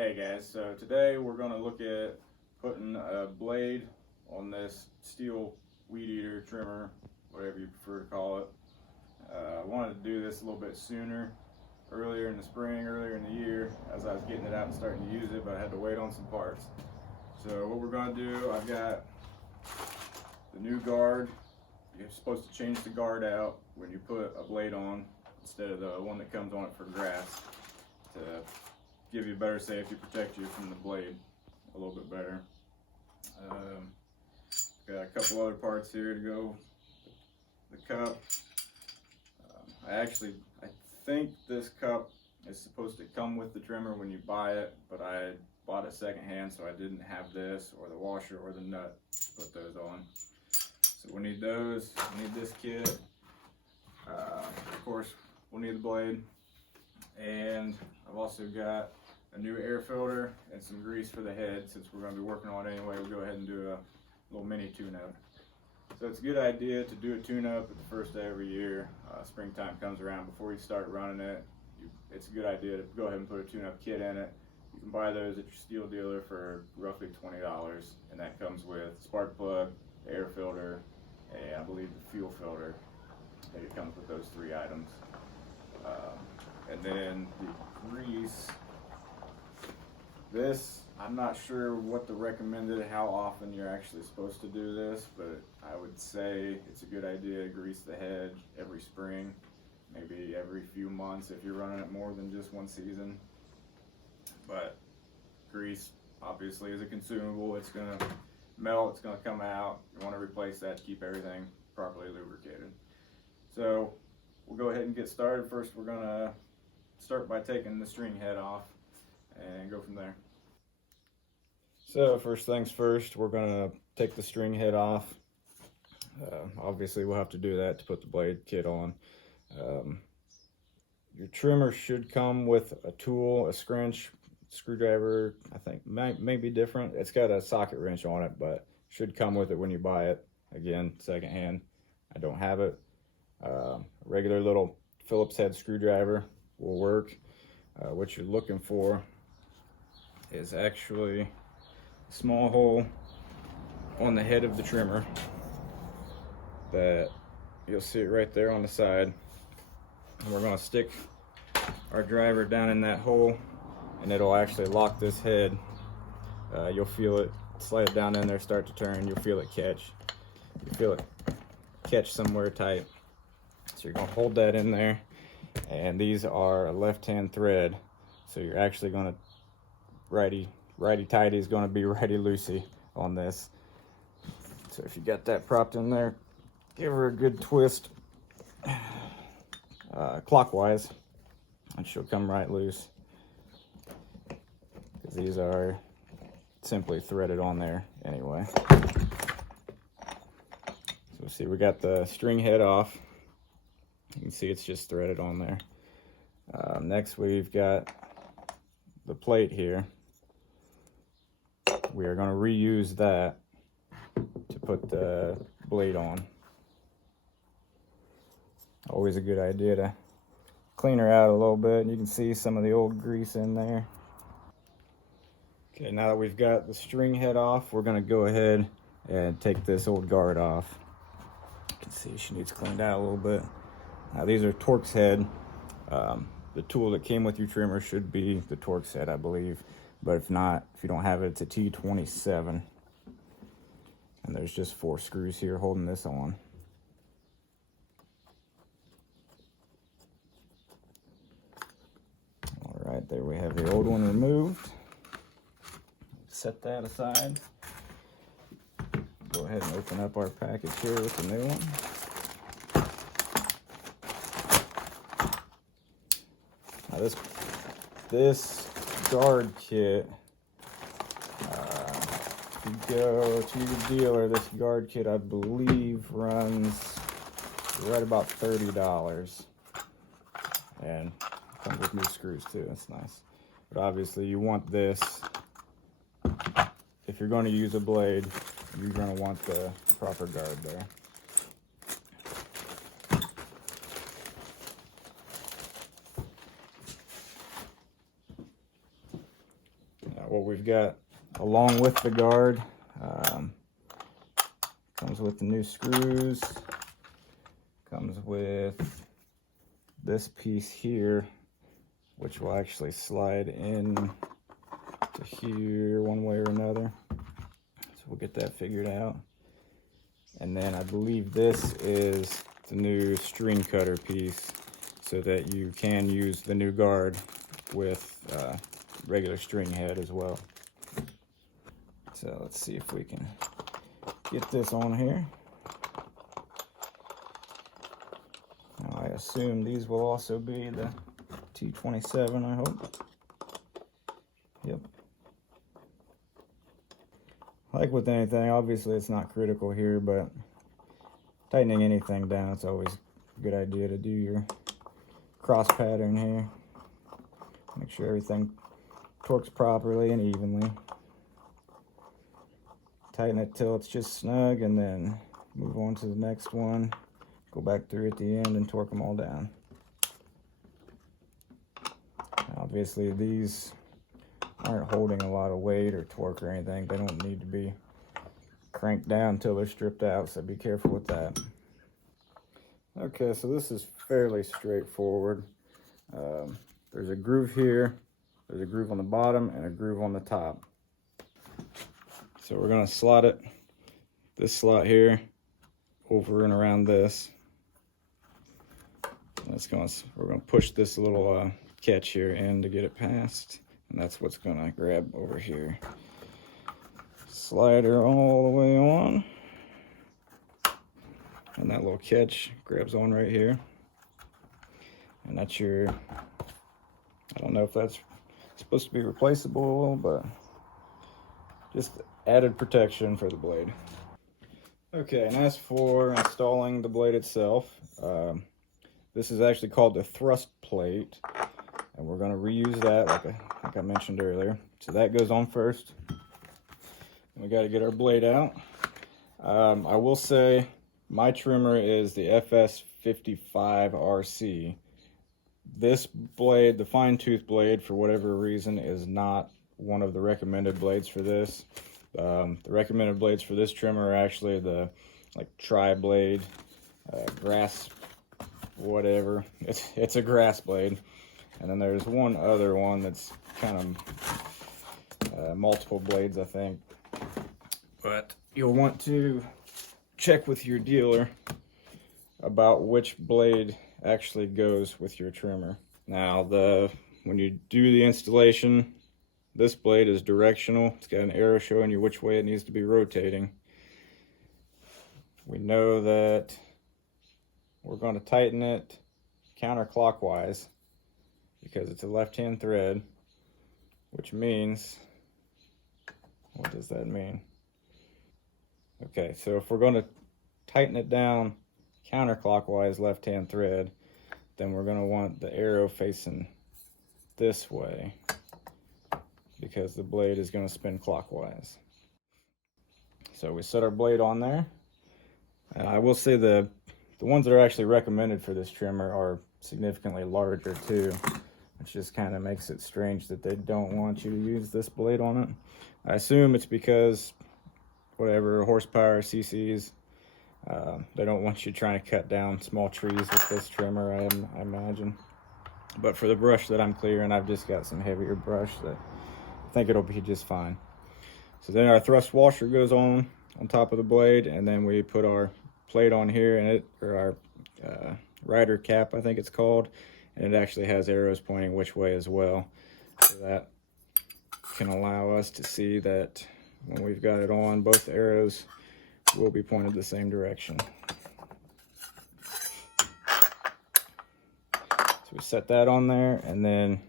Hey guys, so today we're going to look at putting a blade on this Stihl weed eater trimmer, whatever you prefer to call it. I wanted to do this a little bit sooner, earlier in the spring, earlier in the year, as I was getting it out and starting to use it, but I had to wait on some parts. So what we're going to do, I've got the new guard. You're supposed to change the guard out when you put a blade on instead of the one that comes on it for grass, to give you better safety, protect you from the blade a little bit better. Got a couple other parts here to go. The cup. I think this cup is supposed to come with the trimmer when you buy it, but I bought it secondhand, so I didn't have this or the washer or the nut to put those on. So we'll need those. We need this kit. Of course, we'll need the blade, and I've also got a new air filter and some grease for the head. Since we're going to be working on it anyway, we'll go ahead and do a little mini tune-up. So it's a good idea to do a tune-up at the first day of every year. Springtime comes around. Before you start running it, it's a good idea to go ahead and put a tune-up kit in it. You can buy those at your Stihl dealer for roughly $20, and that comes with spark plug, air filter, and I believe the fuel filter. I think it comes with those three items. And then the grease. This, I'm not sure what the recommended, how often you're actually supposed to do this, but I would say it's a good idea to grease the head every spring, maybe every few months if you're running it more than just one season. But grease obviously is a consumable. It's going to melt, it's going to come out. You want to replace that to keep everything properly lubricated. So we'll go ahead and get started. First, we're going to start by taking the string head off and go from there. So first things first, we're going to take the string head off. Obviously we'll have to do that to put the blade kit on. Your trimmer should come with a tool, a scrunch, screwdriver. I think may be different. It's got a socket wrench on it, but should come with it when you buy it. Again, secondhand. I don't have it. Regular little Phillips head screwdriver will work. What you're looking for is actually a small hole on the head of the trimmer that you'll see it right there on the side, and we're going to stick our driver down in that hole, and it'll actually lock this head. You'll feel it slide it down in there, start to turn. You'll feel it catch. You feel it catch somewhere tight, so you're going to hold that in there. And these are a left-hand thread, so you're actually going to righty-tighty is going to be righty-loosey on this. So if you got that propped in there, give her a good twist clockwise, and she'll come right loose, because these are simply threaded on there anyway. So see, we got the string head off. You can see it's just threaded on there. Next, we've got the plate here. We are going to reuse that to put the blade on. Always a good idea to clean her out a little bit. You can see some of the old grease in there. Okay, now that we've got the string head off, we're going to go ahead and take this old guard off. You can see she needs cleaned out a little bit. Now these are Torx head. The tool that came with your trimmer should be the Torx head, I believe. But if not, if you don't have it, it's a T27. And there's just 4 screws here holding this on. All right, there we have the old one removed. Set that aside. Go ahead and open up our package here with the new one. Now this guard kit, if you go to your dealer, this guard kit I believe runs right about $30, and comes with new screws too. That's nice. But obviously you want this. If you're going to use a blade, you're going to want the proper guard there. what we've got along with the guard. Comes with the new screws, comes with this piece here, which will actually slide in to here one way or another. So we'll get that figured out. And then I believe this is the new string cutter piece, so that you can use the new guard with regular string head as well. So let's see if we can get this on here. Now I assume these will also be the T27, I hope. Yep. Like with anything, obviously it's not critical here, but tightening anything down, it's always a good idea to do your cross pattern here. Make sure everything torques properly and evenly. Tighten it till it's just snug, and then move on to the next one. Go back through at the end and torque them all down. Obviously these aren't holding a lot of weight or torque or anything. They don't need to be cranked down until they're stripped out, so be careful with that. Okay, so this is fairly straightforward. There's a groove here, there's a groove on the bottom, and a groove on the top. So we're going to slot it, this slot here, over and around this. We're going to push this little catch here in to get it past, and that's what's going to grab over here. Slide her all the way on, and that little catch grabs on right here. And that's your, I don't know if that's supposed to be replaceable, but just added protection for the blade. Okay, and as for installing the blade itself, this is actually called the thrust plate, and we're going to reuse that like I mentioned earlier. So that goes on first. We got to get our blade out. I will say my trimmer is the FS55 RC. This blade, the fine tooth blade, for whatever reason, is not one of the recommended blades for this. The recommended blades for this trimmer are actually the tri-blade, grass, whatever. It's a grass blade. And then there's one other one that's kind of multiple blades, I think. But you'll want to check with your dealer about which blade actually goes with your trimmer. Now, when you do the installation, this blade is directional. It's got an arrow showing you which way it needs to be rotating. We know that we're going to tighten it counterclockwise because it's a left-hand thread, which means, what does that mean? Okay, so if we're going to tighten it down counterclockwise left-hand thread, then we're going to want the arrow facing this way because the blade is going to spin clockwise. So we set our blade on there, and I will say the ones that are actually recommended for this trimmer are significantly larger too, which just kind of makes it strange that they don't want you to use this blade on it. I assume it's because whatever horsepower, cc's, they don't want you trying to cut down small trees with this trimmer, I imagine. But for the brush that I'm clearing, I've just got some heavier brush that I think it'll be just fine. So then our thrust washer goes on top of the blade, and then we put our plate on here, and our rider cap, I think it's called, and it actually has arrows pointing which way as well. So that can allow us to see that when we've got it on, both arrows will be pointed the same direction. So we set that on there, and then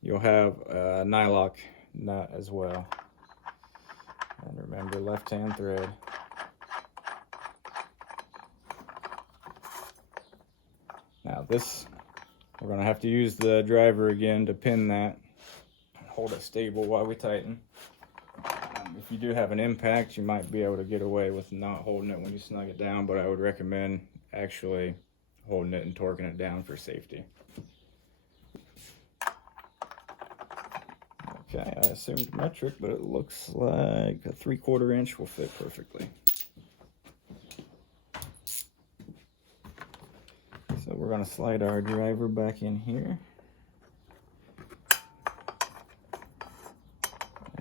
you'll have a nylock nut as well. And remember, left-hand thread. Now this, we're going to have to use the driver again to pin that and hold it stable while we tighten. If you do have an impact, you might be able to get away with not holding it when you snug it down, but I would recommend actually holding it and torquing it down for safety. Okay, Okay, I assumed metric, but it looks like a 3/4 inch will fit perfectly. So we're going to slide our driver back in here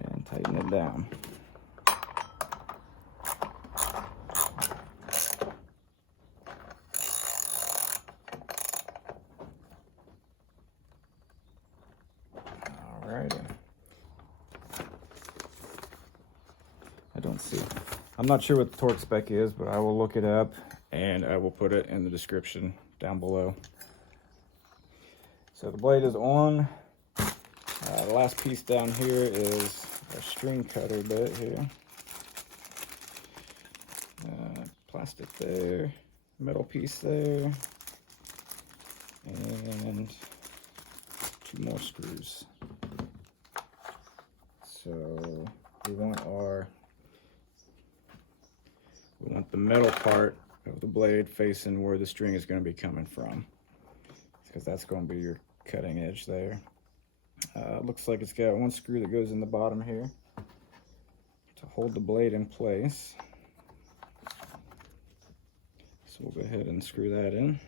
and tighten it down. Alrighty. I'm not sure what the torque spec is, but I will look it up and I will put it in the description down below. So the blade is on. The last piece down here is our string cutter bit here. Plastic there, metal piece there, and 2 more screws. So we want the metal part of the blade facing where the string is going to be coming from, because that's going to be your cutting edge there. Looks like it's got 1 screw that goes in the bottom here to hold the blade in place. So we'll go ahead and screw that in.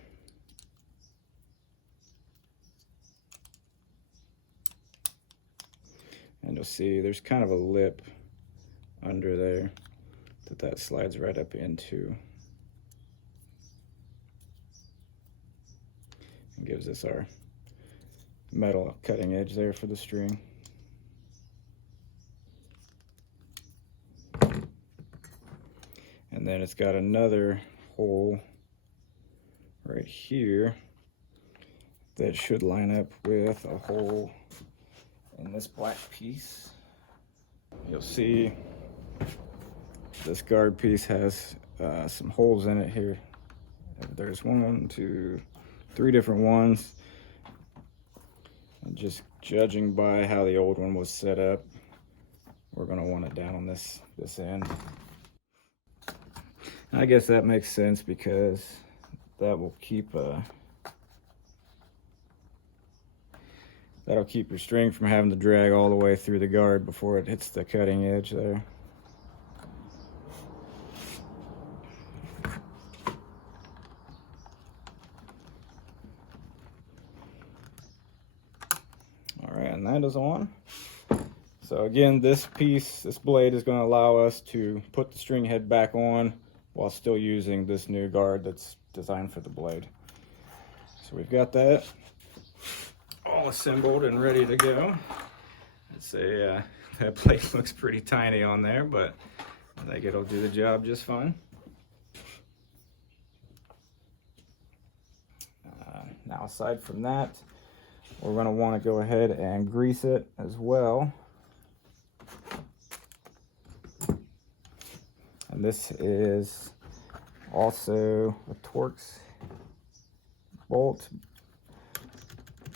And you'll see there's kind of a lip under there that slides right up into and gives us our metal cutting edge there for the string. And then it's got another hole right here that should line up with a hole in this black piece. You'll see this guard piece has some holes in it here. There's 1, 2, 3 different ones. And just judging by how the old one was set up, we're going to want it down on this end. I guess that makes sense because that will keep that'll keep your string from having to drag all the way through the guard before it hits the cutting edge there. Alright, and that is on. So again, this blade is going to allow us to put the string head back on while still using this new guard that's designed for the blade. So we've got that all assembled and ready to go. I'd say that blade looks pretty tiny on there, but I think it'll do the job just fine. Now aside from that, we're going to want to go ahead and grease it as well. And this is also a Torx bolt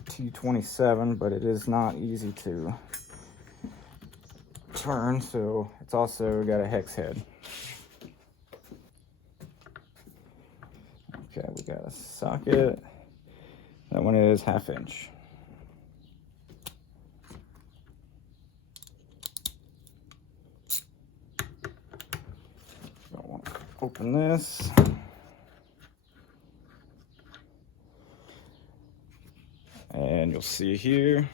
T27, but it is not easy to turn, so it's also got a hex head. Okay, we got a socket. That one is 1/2 inch. Don't want to open this. And you'll see here,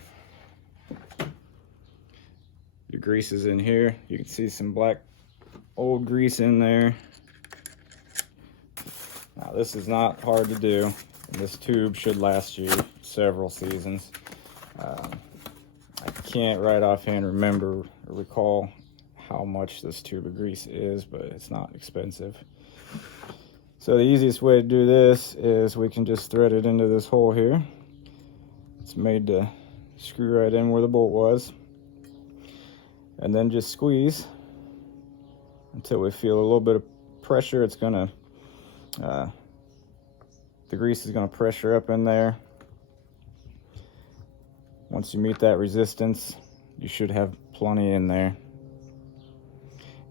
your grease is in here. You can see some black old grease in there. Now this is not hard to do. This tube should last you several seasons. I can't right offhand remember or recall how much this tube of grease is, but it's not expensive. So the easiest way to do this is we can just thread it into this hole here. It's made to screw right in where the bolt was, and then just squeeze until we feel a little bit of pressure. It's gonna the grease is gonna pressure up in there. Once you meet that resistance, you should have plenty in there.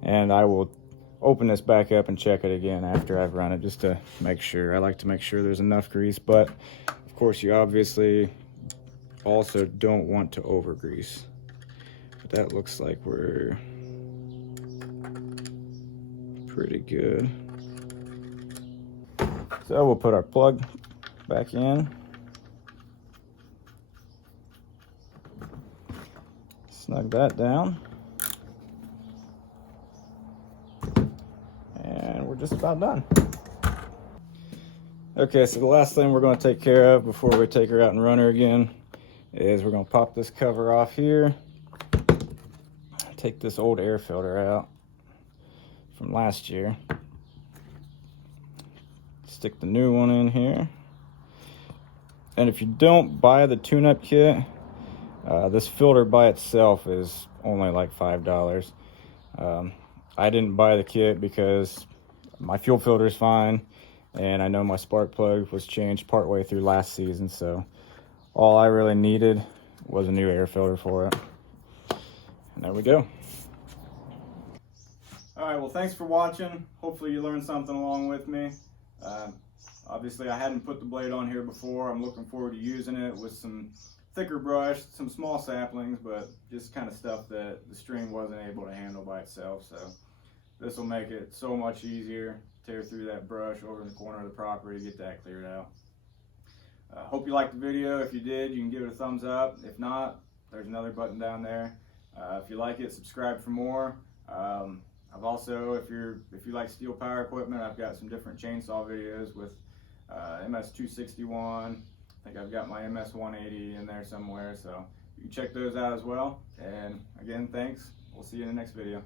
And I will open this back up and check it again after I've run it, just to make sure. I like to make sure there's enough grease, but of course you obviously also don't want to over grease. that looks like we're pretty good. So we'll put our plug back in. Snug that down. And we're just about done. Okay, so the last thing we're going to take care of before we take her out and run her again is we're going to pop this cover off here. Take this old air filter out from last year. Stick the new one in here. And if you don't buy the tune-up kit, this filter by itself is only like $5. I didn't buy the kit because my fuel filter is fine, and I know my spark plug was changed partway through last season, so all I really needed was a new air filter for it. And there we go. All right, well, thanks for watching. Hopefully you learned something along with me. Obviously I hadn't put the blade on here before. I'm looking forward to using it with some thicker brush, some small saplings, but just kind of stuff that the string wasn't able to handle by itself. So this will make it so much easier. Tear through that brush over in the corner of the property, get that cleared out. Hope you liked the video. If you did, you can give it a thumbs up. If not, there's another button down there. If you like it, subscribe for more. I've also, if you like Stihl power equipment, I've got some different chainsaw videos with MS261. I think I've got my MS180 in there somewhere, so you can check those out as well. And again, thanks. We'll see you in the next video.